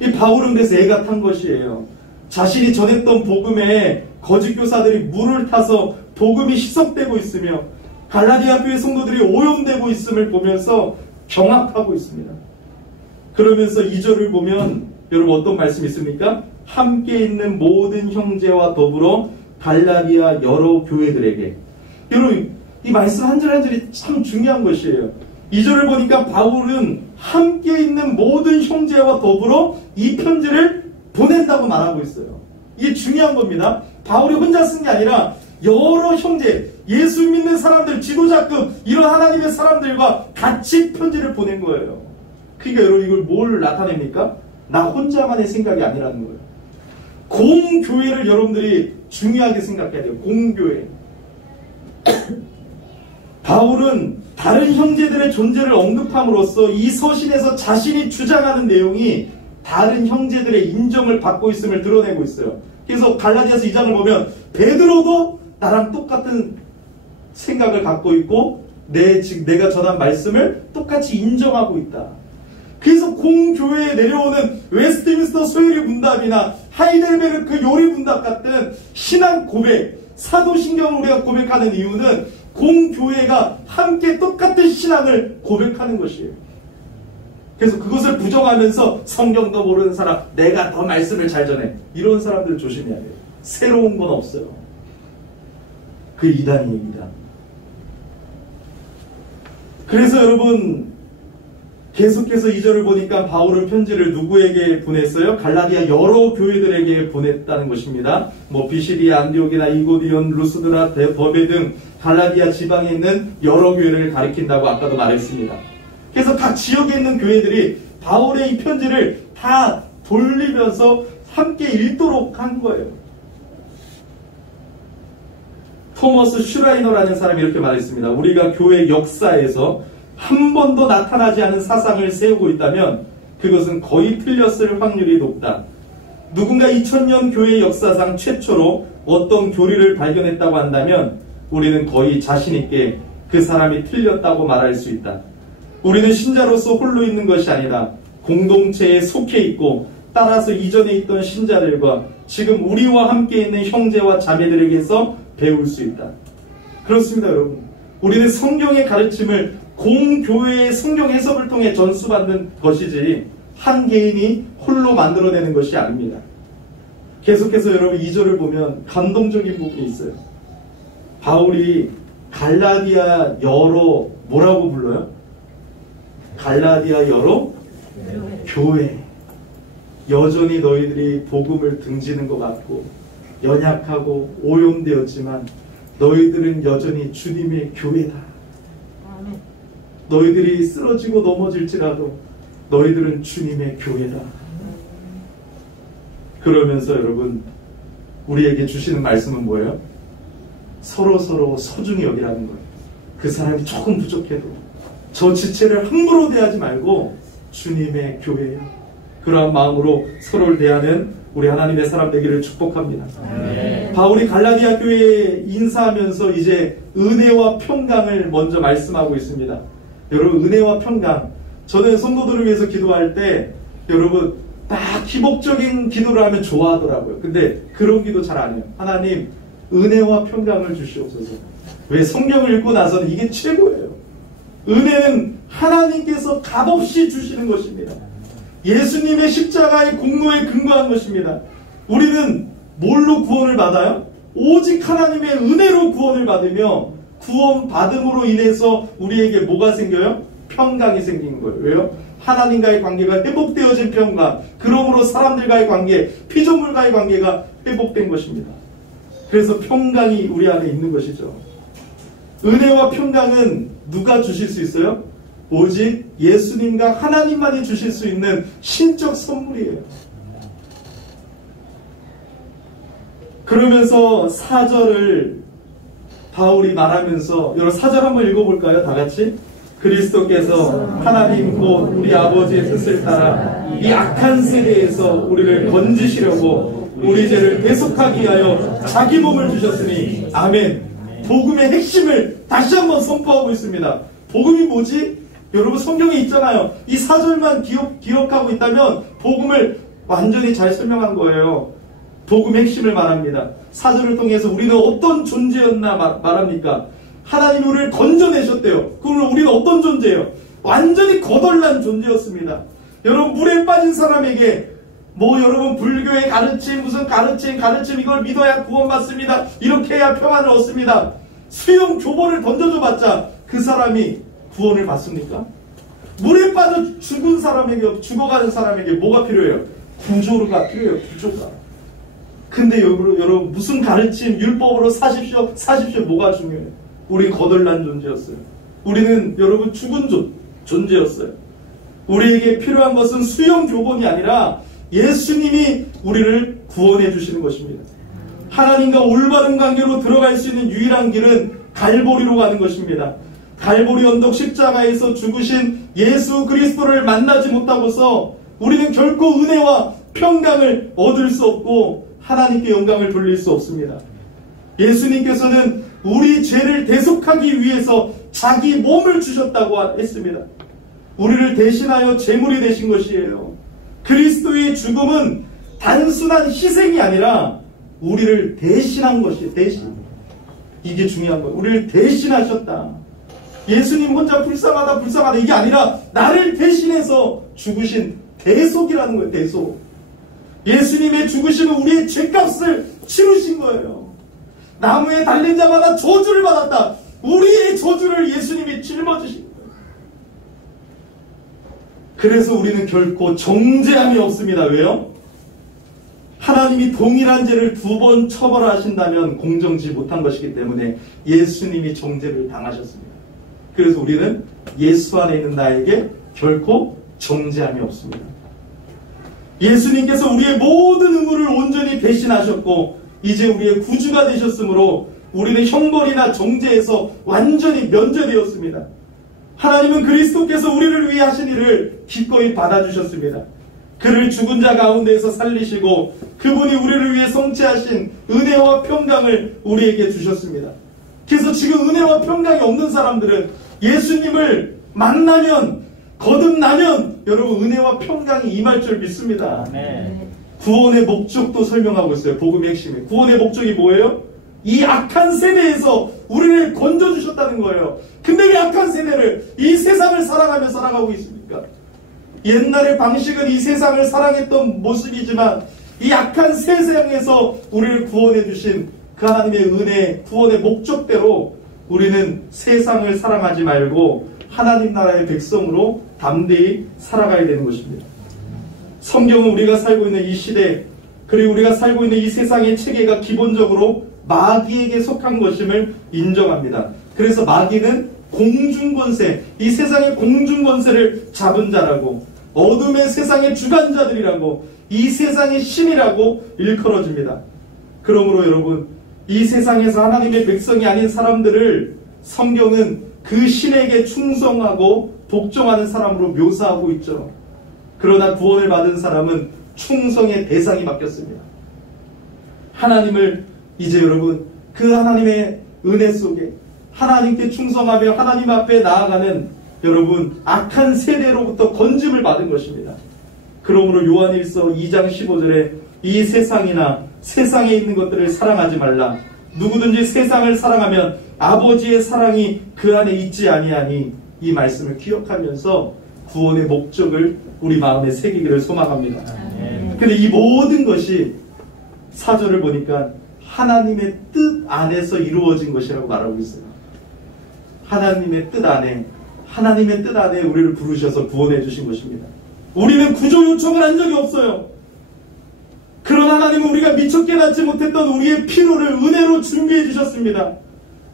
이 바울은 그래서 애가 탄 것이에요. 자신이 전했던 복음에 거짓 교사들이 물을 타서 복음이 희석되고 있으며 갈라디아 교회 성도들이 오염되고 있음을 보면서 경악하고 있습니다. 그러면서 2절을 보면 여러분 어떤 말씀이 있습니까? 함께 있는 모든 형제와 더불어 갈라디아 여러 교회들에게. 여러분 이 말씀 한 절 한 절이 참 중요한 것이에요. 2절을 보니까 바울은 함께 있는 모든 형제와 더불어 이 편지를 보낸다고 말하고 있어요. 이게 중요한 겁니다. 바울이 혼자 쓴 게 아니라 여러 형제, 예수 믿는 사람들, 지도자급 이런 하나님의 사람들과 같이 편지를 보낸 거예요. 그러니까 여러분 이걸 뭘 나타냅니까? 나 혼자만의 생각이 아니라는 거예요. 공교회를 여러분들이 중요하게 생각해야 돼요. 공교회. 바울은 다른 형제들의 존재를 언급함으로써 이 서신에서 자신이 주장하는 내용이 다른 형제들의 인정을 받고 있음을 드러내고 있어요. 그래서 갈라디아서 2장을 보면 베드로도 나랑 똑같은 생각을 갖고 있고 내가 전한 말씀을 똑같이 인정하고 있다. 그래서 공교회에 내려오는 웨스트민스터 소요리 문답이나 하이델베르크 요리 문답 같은 신앙 고백, 사도신경을 우리가 고백하는 이유는 공교회가 함께 똑같은 신앙을 고백하는 것이에요. 그래서 그것을 부정하면서 성경도 모르는 사람, 내가 더 말씀을 잘 전해, 이런 사람들 조심해야 돼요. 새로운 건 없어요. 그 이단이에요, 이단. 그래서 여러분 계속해서 2절을 보니까 바울은 편지를 누구에게 보냈어요? 갈라디아 여러 교회들에게 보냈다는 것입니다. 비시디아, 안디옥이나 이고디온, 루스드라, 더베 등 갈라디아 지방에 있는 여러 교회를 가리킨다고 아까도 말했습니다. 그래서 각 지역에 있는 교회들이 바울의 이 편지를 다 돌리면서 함께 읽도록 한 거예요. 토머스 슈라이너라는 사람이 이렇게 말했습니다. 우리가 교회 역사에서 한 번도 나타나지 않은 사상을 세우고 있다면 그것은 거의 틀렸을 확률이 높다. 누군가 2000년 교회 역사상 최초로 어떤 교리를 발견했다고 한다면 우리는 거의 자신있게 그 사람이 틀렸다고 말할 수 있다. 우리는 신자로서 홀로 있는 것이 아니라 공동체에 속해 있고 따라서 이전에 있던 신자들과 지금 우리와 함께 있는 형제와 자매들에게서 배울 수 있다. 그렇습니다, 여러분. 우리는 성경의 가르침을 공교회의 성경 해석을 통해 전수받는 것이지 한 개인이 홀로 만들어내는 것이 아닙니다. 계속해서 여러분 2절을 보면 감동적인 부분이 있어요. 바울이 갈라디아 여러 뭐라고 불러요? 갈라디아 여러 교회. 여전히 너희들이 복음을 등지는 것 같고 연약하고 오염되었지만 너희들은 여전히 주님의 교회다. 너희들이 쓰러지고 넘어질지라도 너희들은 주님의 교회다. 그러면서 여러분 우리에게 주시는 말씀은 뭐예요? 서로 소중히 여기라는 거예요. 그 사람이 조금 부족해도 저 지체를 함부로 대하지 말고 주님의 교회예요. 그러한 마음으로 서로를 대하는 우리 하나님의 사람 되기를 축복합니다. 바울이 갈라디아 교회에 인사하면서 이제 은혜와 평강을 먼저 말씀하고 있습니다. 여러분 은혜와 평강, 저는 성도들을 위해서 기도할 때 여러분 딱 기복적인 기도를 하면 좋아하더라고요. 근데 그런 기도 잘 안 해요. 하나님 은혜와 평강을 주시옵소서. 왜? 성경을 읽고 나서는 이게 최고예요. 은혜는 하나님께서 값없이 주시는 것입니다. 예수님의 십자가의 공로에 근거한 것입니다. 우리는 뭘로 구원을 받아요? 오직 하나님의 은혜로 구원을 받으며 구원 받음으로 인해서 우리에게 뭐가 생겨요? 평강이 생기는 거예요. 왜요? 하나님과의 관계가 회복되어진 평강, 그러므로 사람들과의 관계, 피조물과의 관계가 회복된 것입니다. 그래서 평강이 우리 안에 있는 것이죠. 은혜와 평강은 누가 주실 수 있어요? 오직 예수님과 하나님만이 주실 수 있는 신적 선물이에요. 그러면서 4절을 바울이 말하면서 여러분 4절 한번 읽어볼까요? 다 같이. 그리스도께서 하나님 곧 우리 아버지의 뜻을 따라 이 악한 세대에서 우리를 건지시려고 우리 죄를 대속하기 위하여 자기 몸을 주셨으니 아멘. 복음의 핵심을 다시 한번 선포하고 있습니다. 복음이 뭐지? 여러분 성경에 있잖아요. 이 4절만 기억하고 있다면 복음을 완전히 잘 설명한 거예요. 복음의 핵심을 말합니다. 4절을 통해서 우리는 어떤 존재였나 말합니까? 하나님이 우리를 건져내셨대요. 그러면 우리는 어떤 존재예요? 완전히 거덜난 존재였습니다. 여러분, 물에 빠진 사람에게 여러분 불교의 가르침, 무슨 가르침 이걸 믿어야 구원받습니다. 이렇게 해야 평안을 얻습니다. 수영 교본을 던져줘봤자 그 사람이 구원을 받습니까? 물에 빠져 죽어가는 사람에게 뭐가 필요해요? 구조가 필요해요. 구조가. 근데 여러분 무슨 가르침, 율법으로 사십시오 뭐가 중요해요? 우린 거덜난 존재였어요. 우리는 여러분 죽은 존재였어요. 우리에게 필요한 것은 수영 교본이 아니라 예수님이 우리를 구원해 주시는 것입니다. 하나님과 올바른 관계로 들어갈 수 있는 유일한 길은 갈보리로 가는 것입니다. 갈보리 언덕 십자가에서 죽으신 예수 그리스도를 만나지 못하고서 우리는 결코 은혜와 평강을 얻을 수 없고 하나님께 영광을 돌릴 수 없습니다. 예수님께서는 우리 죄를 대속하기 위해서 자기 몸을 주셨다고 했습니다. 우리를 대신하여 제물이 되신 것이에요. 그리스도의 죽음은 단순한 희생이 아니라 우리를 대신한 것이에요. 대신. 이게 중요한 거예요. 우리를 대신하셨다. 예수님 혼자 불쌍하다 이게 아니라 나를 대신해서 죽으신 대속이라는 거예요. 대속. 예수님의 죽으심은 우리의 죄값을 치르신 거예요. 나무에 달린 자마다 저주를 받았다. 우리의 저주를 예수님이 짊어지신 거예요. 그래서 우리는 결코 정죄함이 없습니다. 왜요? 하나님이 동일한 죄를 2번 처벌하신다면 공정치 못한 것이기 때문에 예수님이 정죄를 당하셨습니다. 그래서 우리는 예수 안에 있는 나에게 결코 정죄함이 없습니다. 예수님께서 우리의 모든 의무를 온전히 대신하셨고 이제 우리의 구주가 되셨으므로 우리는 형벌이나 정죄에서 완전히 면제되었습니다. 하나님은 그리스도께서 우리를 위해 하신 일을 기꺼이 받아주셨습니다. 그를 죽은 자 가운데에서 살리시고 그분이 우리를 위해 성취하신 은혜와 평강을 우리에게 주셨습니다. 그래서 지금 은혜와 평강이 없는 사람들은 예수님을 만나면 거듭나면 여러분 은혜와 평강이 임할 줄 믿습니다. 네. 구원의 목적도 설명하고 있어요. 복음의 핵심이. 구원의 목적이 뭐예요? 이 악한 세대에서 우리를 건져주셨다는 거예요. 근데 이 악한 세대를 이 세상을 사랑하며 살아가고 있습니까? 옛날의 방식은 이 세상을 사랑했던 모습이지만 이 악한 세상에서 우리를 구원해 주신 그 하나님의 은혜, 구원의 목적대로 우리는 세상을 사랑하지 말고 하나님 나라의 백성으로 담대히 살아가야 되는 것입니다. 성경은 우리가 살고 있는 이 시대, 그리고 우리가 살고 있는 이 세상의 체계가 기본적으로 마귀에게 속한 것임을 인정합니다. 그래서 마귀는 공중권세, 이 세상의 공중권세를 잡은 자라고, 어둠의 세상의 주관자들이라고, 이 세상의 신이라고 일컬어집니다. 그러므로 여러분, 이 세상에서 하나님의 백성이 아닌 사람들을 성경은 그 신에게 충성하고 복종하는 사람으로 묘사하고 있죠. 그러나 구원을 받은 사람은 충성의 대상이 바뀌었습니다. 하나님을 이제 여러분 그 하나님의 은혜 속에 하나님께 충성하며 하나님 앞에 나아가는 여러분 악한 세대로부터 건짐을 받은 것입니다. 그러므로 요한일서 2장 15절에 이 세상이나 세상에 있는 것들을 사랑하지 말라. 누구든지 세상을 사랑하면 아버지의 사랑이 그 안에 있지 아니하니, 이 말씀을 기억하면서 구원의 목적을 우리 마음에 새기기를 소망합니다. 근데 이 모든 것이 사절을 보니까 하나님의 뜻 안에서 이루어진 것이라고 말하고 있어요. 하나님의 뜻 안에 우리를 부르셔서 구원해 주신 것입니다. 우리는 구조 요청을 한 적이 없어요. 그런 하나님은 우리가 미처 깨닫지 못했던 우리의 필요를 은혜로 준비해 주셨습니다.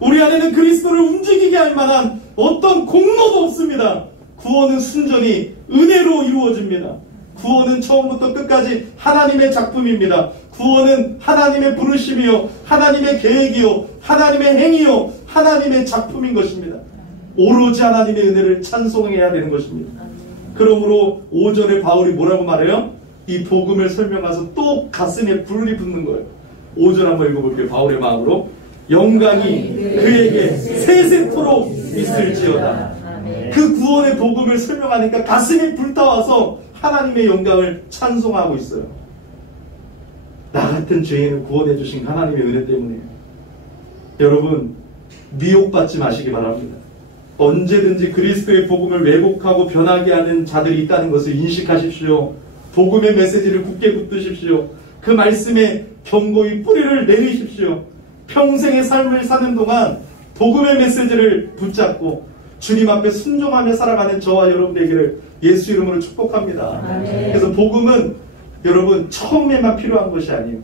우리 안에는 그리스도를 움직이게 할 만한 어떤 공로도 없습니다. 구원은 순전히 은혜로 이루어집니다. 구원은 처음부터 끝까지 하나님의 작품입니다. 구원은 하나님의 부르심이요, 하나님의 계획이요, 하나님의 행위요, 하나님의 작품인 것입니다. 오로지 하나님의 은혜를 찬송해야 되는 것입니다. 그러므로 5절에 바울이 뭐라고 말해요? 이 복음을 설명해서 또 가슴에 불이 붙는 거예요. 5절 한번 읽어볼게요. 바울의 마음으로. 영광이 그에게 세세토록 있을지어다. 그 구원의 복음을 설명하니까 가슴이 불타와서 하나님의 영광을 찬송하고 있어요. 나 같은 죄인을 구원해 주신 하나님의 은혜 때문에. 여러분, 미혹받지 마시기 바랍니다. 언제든지 그리스도의 복음을 왜곡하고 변하게 하는 자들이 있다는 것을 인식하십시오. 복음의 메시지를 굳게 붙드십시오. 그 말씀에 견고히 뿌리를 내리십시오. 평생의 삶을 사는 동안 복음의 메시지를 붙잡고 주님 앞에 순종하며 살아가는 저와 여러분 되기를 예수 이름으로 축복합니다. 그래서 복음은 여러분 처음에만 필요한 것이 아니에요.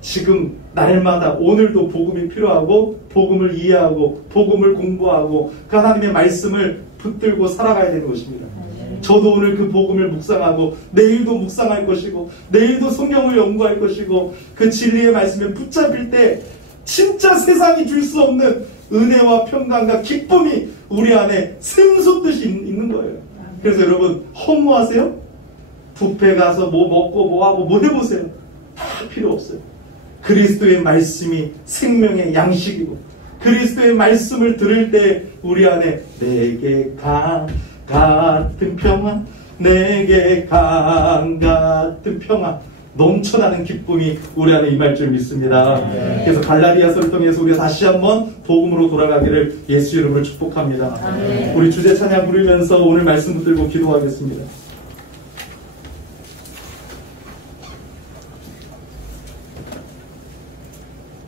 지금 날마다 오늘도 복음이 필요하고 복음을 이해하고 복음을 공부하고 그 하나님의 말씀을 붙들고 살아가야 되는 것입니다. 저도 오늘 그 복음을 묵상하고 내일도 묵상할 것이고 내일도 성경을 연구할 것이고 그 진리의 말씀에 붙잡힐 때 진짜 세상이 줄 수 없는 은혜와 평강과 기쁨이 우리 안에 샘솟듯이 있는 거예요. 그래서 여러분 허무하세요? 뷔페 가서 뭐 먹고 뭐 하고 뭐 해보세요. 다 필요 없어요. 그리스도의 말씀이 생명의 양식이고 그리스도의 말씀을 들을 때 우리 안에 내게 강 같은 평안, 내게 강 같은 평안, 넘쳐나는 기쁨이 우리 안에 임할 줄 믿습니다. 그래서 갈라디아서를 통해서 우리가 다시 한번 복음으로 돌아가기를 예수 이름으로 축복합니다. 우리 주제 찬양 부르면서 오늘 말씀 붙들고 기도하겠습니다.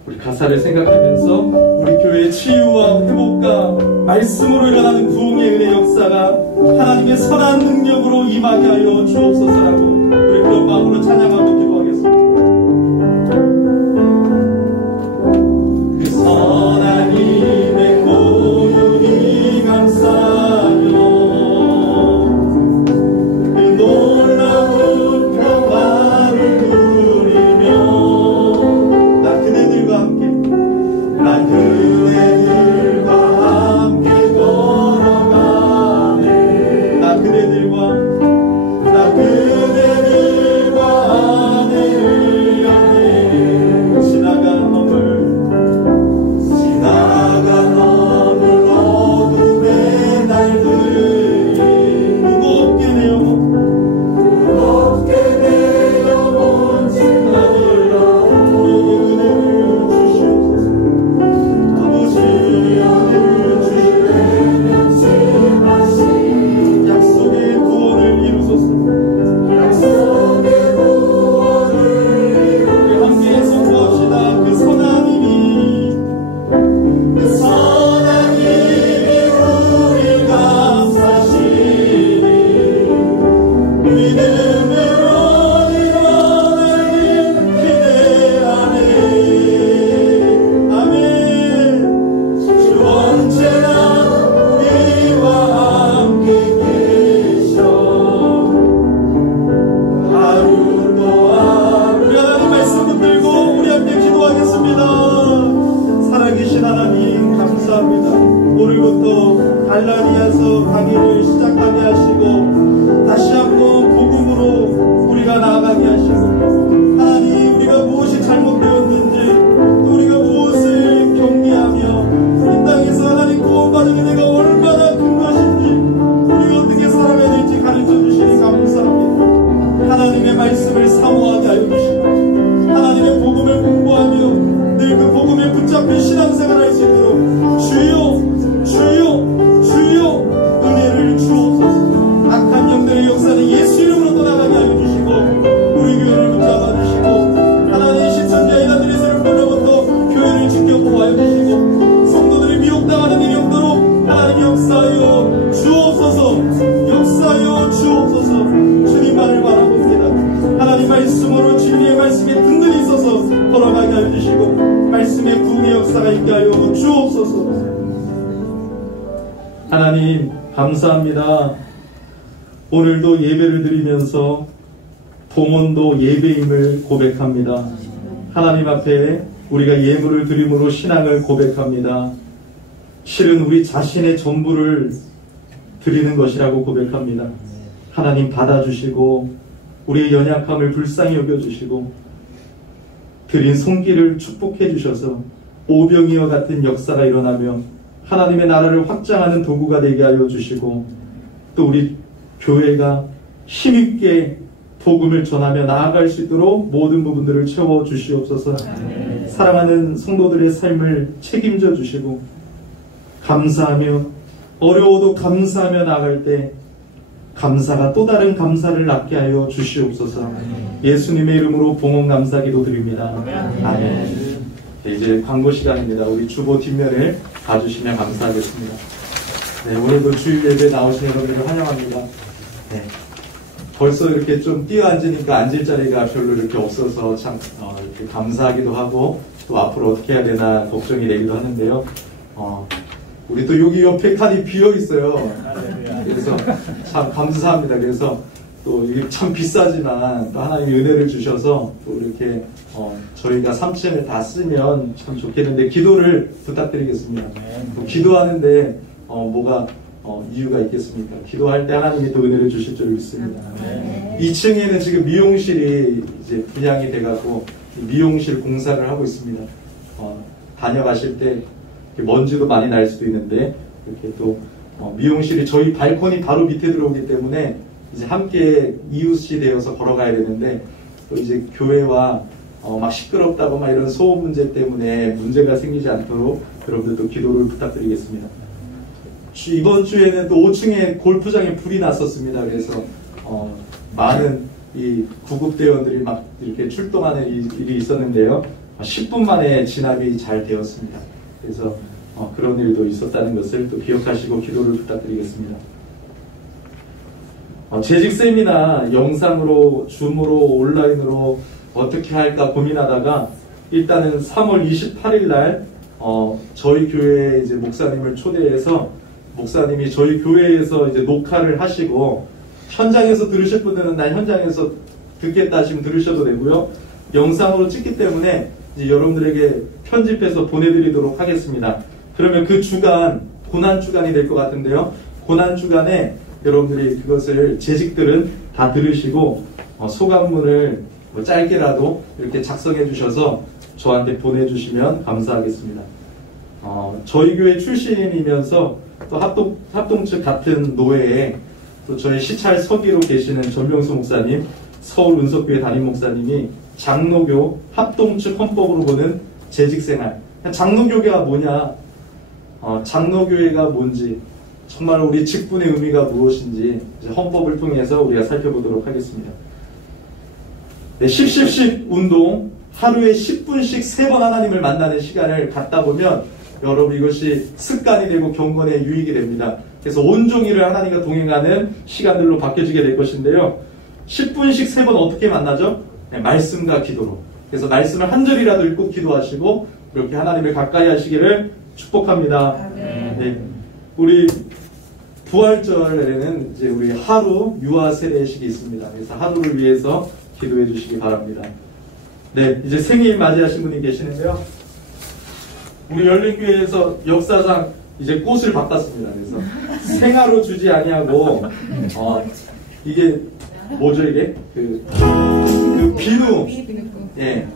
우리 가사를 생각하면서 우리 교회의 치유와 회복과 말씀으로 일어나는 부흥의 은혜 역사가 하나님의 선한 능력으로 임하게 하여 주옵소서라고 우리 그런 마음으로 찬양하고 기도하겠습니다. 그 선한 힘에 고요히 감사하며 그 놀라운 평화를 누리며 나 그대들과 함께 걸어가네. 나 그대들과 하늘을 여네. 지나간 어둠의 날들이 무겁게 내 영혼 지나들라. 우리에게 은혜를 주시옵소서. 약속의 구원을 이루소서. 우리 함께 선포합시다. 그 선한 힘이 우리 감사시니 믿음으로 일어나는 기대하네. 아멘. 주 언제나 우리와 함께 계셔. 하루도 하루 우리 하나님 말씀 붙들고 우리 함께 기도하겠습니다. 살아계신 하나님 감사합니다. 오늘부터 갈라디아서 강의를 시작하게 하시고 다시 한번 복음으로 우리가 나아가게 하시고 하나님 우리가 무엇이 잘못되었는지 또 우리가 무엇을 경계하며 이 땅에서 하나님 구원받은 은혜가 얼마나 큰 것인지 우리가 어떻게 살아가야 될지 가르쳐 주시니 감사합니다. 하나님의 말씀을 사모하게 하여 주시고 하나님의 복음을 공부하며 늘 그 복음에 붙잡힌 신앙생활을 할 수 있도록 주여 은혜를 주옵소서. 악한 영들의 역사는 예수 이름으로 떠나가게 하여 주시고 우리 교회를 붙잡아 주시고 하나님의 신천지와 이단들의 세력들로부터 교회를 지켜 보호하여 주시고 성도들이 미혹당하는 일이 없도록 하나님 역사하여 주옵소서. 주님만을 바라봅니다. 하나님 말씀으로 진리의 말씀에 든든히 있어서 걸어가게 하여 주시고 말씀의 부흥의 역사가 있게 하여 주옵소서. 하나님 감사합니다. 오늘도 예배를 드리면서 봉헌도 예배임을 고백합니다. 하나님 앞에 우리가 예물을 드림으로 신앙을 고백합니다. 실은 우리 자신의 전부를 드리는 것이라고 고백합니다. 하나님 받아주시고 우리의 연약함을 불쌍히 여겨주시고 드린 손길을 축복해 주셔서 오병이와 같은 역사가 일어나며 하나님의 나라를 확장하는 도구가 되게 하여 주시고 또 우리 교회가 힘있게 복음을 전하며 나아갈 수 있도록 모든 부분들을 채워 주시옵소서. 사랑하는 성도들의 삶을 책임져 주시고 감사하며 어려워도 감사하며 나갈 때 감사가 또 다른 감사를 낳게 하여 주시옵소서. 예수님의 이름으로 봉헌 감사 기도드립니다. 아멘. 네, 이제 광고 시간입니다. 우리 주보 뒷면을 봐주시면 감사하겠습니다. 네, 오늘도 주일 예배 나오신 여러분들을 환영합니다. 네, 벌써 이렇게 좀 뛰어앉으니까 앉을 자리가 별로 이렇게 없어서 참 이렇게 감사하기도 하고 또 앞으로 어떻게 해야 되나 걱정이 되기도 하는데요. 우리 또 여기 옆에 칸이 비어 있어요. 그래서 참 감사합니다. 그래서 또 이게 참 비싸지만 또 하나님이 은혜를 주셔서 또 이렇게 저희가 3층을 다 쓰면 참 좋겠는데 기도를 부탁드리겠습니다. 또 기도하는데 뭐가 이유가 있겠습니까? 기도할 때 하나님이 또 은혜를 주실 줄 믿습니다. 2층에는 지금 미용실이 이제 분양이 돼갖고 미용실 공사를 하고 있습니다. 다녀가실 때 먼지도 많이 날 수도 있는데 이렇게 또 미용실이 저희 발코니 바로 밑에 들어오기 때문에 이제 함께 이웃이 되어서 걸어가야 되는데 또 이제 교회와 막 시끄럽다고 막 이런 소음 문제 때문에 문제가 생기지 않도록 여러분들도 기도를 부탁드리겠습니다. 이번 주에는 또 5층에 골프장에 불이 났었습니다. 그래서 많은 이 구급대원들이 막 이렇게 출동하는 일이 있었는데요. 10분 만에 진압이 잘 되었습니다. 그래서 그런 일도 있었다는 것을 또 기억하시고 기도를 부탁드리겠습니다. 재직 세미나 영상으로, 줌으로, 온라인으로 어떻게 할까 고민하다가 일단은 3월 28일 날 저희 교회에 이제 목사님을 초대해서 목사님이 저희 교회에서 이제 녹화를 하시고 현장에서 들으실 분들은 난 현장에서 듣겠다 하시면 들으셔도 되고요. 영상으로 찍기 때문에 이제 여러분들에게 편집해서 보내드리도록 하겠습니다. 그러면 그 주간 고난 주간이 될 것 같은데요. 고난 주간에 여러분들이 그것을 재직들은 다 들으시고 소감문을 짧게라도 이렇게 작성해 주셔서 저한테 보내주시면 감사하겠습니다. 저희 교회 출신이면서 또 합동 측 같은 노회에 또 저희 시찰 서기로 계시는 전명수 목사님, 서울 은석교회 담임 목사님이 장로교 합동 측 헌법으로 보는 재직생활. 장로교회가 뭐냐? 장로교회가 뭔지, 정말 우리 직분의 의미가 무엇인지 헌법을 통해서 우리가 살펴보도록 하겠습니다. 네, 10 운동, 하루에 10분씩 3번 하나님을 만나는 시간을 갖다 보면 여러분 이것이 습관이 되고 경건의 유익이 됩니다. 그래서 온종일을 하나님과 동행하는 시간들로 바뀌어지게 될 것인데요. 10분씩 3번 어떻게 만나죠? 네, 말씀과 기도로. 그래서 말씀을 한 절이라도 읽고 기도하시고 그렇게 하나님을 가까이 하시기를 축복합니다. 네, 우리 부활절에는 이제 우리 하루 유아 세례식이 있습니다. 그래서 하루를 위해서 기도해 주시기 바랍니다. 네, 이제 생일 맞이하신 분이 계시는데요. 우리 열린교회에서 역사상 이제 꽃을 바꿨습니다. 그래서 생화로 주지 아니하고 이게 뭐죠 이게? 그 비누. 예,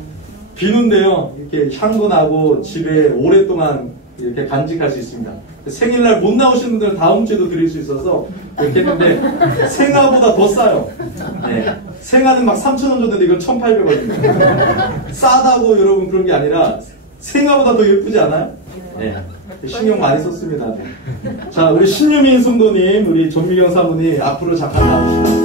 비누인데요. 이렇게 향도 나고 집에 오랫동안 이렇게 간직할 수 있습니다. 생일날 못 나오시는 분들은 다음 주에도 드릴 수 있어서 이렇게 했는데 생화보다 더 싸요. 네. 생화는 막 3,000원 줬는데 이건 1,800원입니다. 싸다고 여러분 그런 게 아니라 생화보다 더 예쁘지 않아요? 네. 신경 많이 썼습니다. 네. 자, 우리 신유민 성도님, 우리 전미경 사모님 앞으로 잠깐 나오시죠.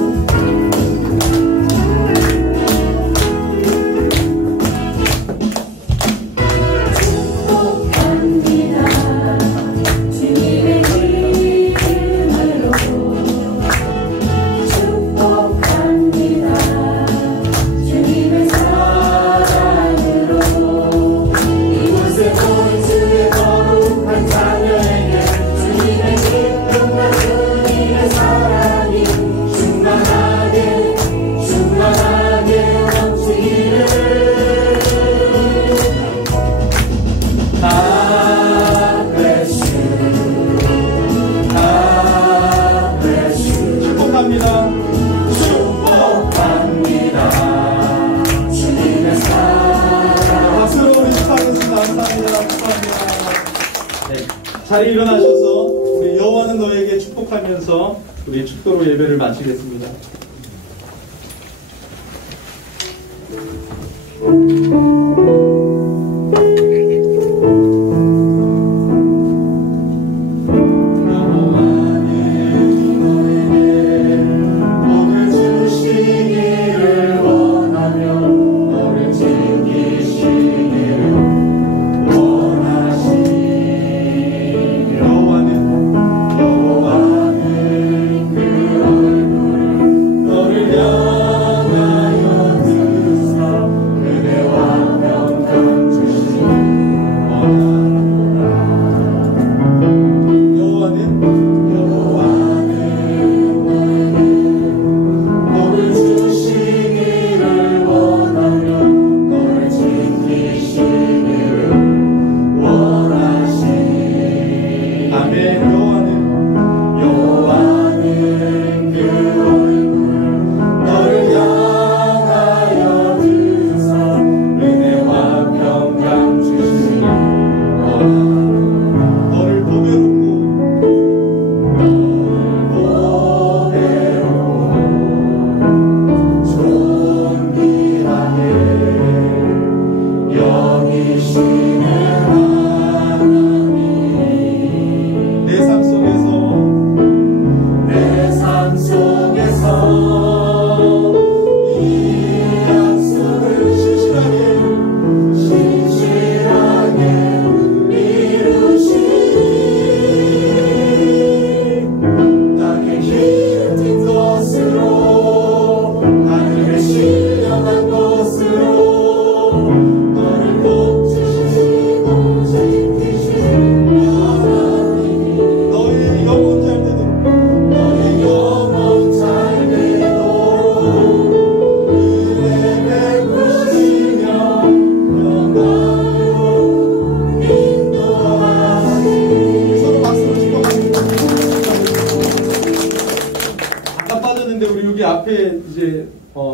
자리 일어나셔서 우리 여호와는 너에게 축복하면서 우리 축도로 예배를 마치겠습니다.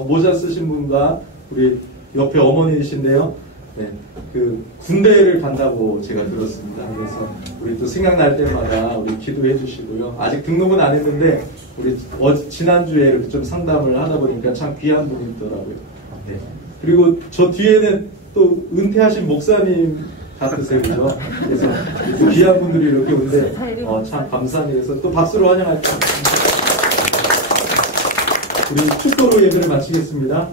모자 쓰신 분과 우리 옆에 어머니이신데요. 네, 그 군대를 간다고 제가 들었습니다. 그래서 우리 또 생각날 때마다 우리 기도해 주시고요. 아직 등록은 안 했는데 우리 지난주에 이렇게 좀 상담을 하다 보니까 참 귀한 분이 있더라고요. 네. 그리고 저 뒤에는 또 은퇴하신 목사님 같으세요, 그죠? 그래서 또 귀한 분들이 이렇게 오는데 참 감사합니다. 그래서 또 박수로 환영할게요. 우리 축도로 예배를 마치겠습니다.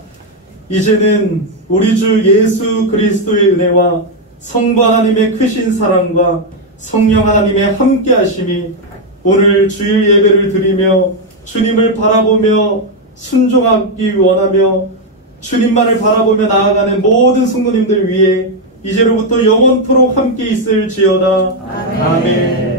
이제는 우리 주 예수 그리스도의 은혜와 성부 하나님의 크신 사랑과 성령 하나님의 함께하심이 오늘 주일 예배를 드리며 주님을 바라보며 순종하기 원하며 주님만을 바라보며 나아가는 모든 성도님들 위해 이제로부터 영원토록 함께 있을지어다. 아멘.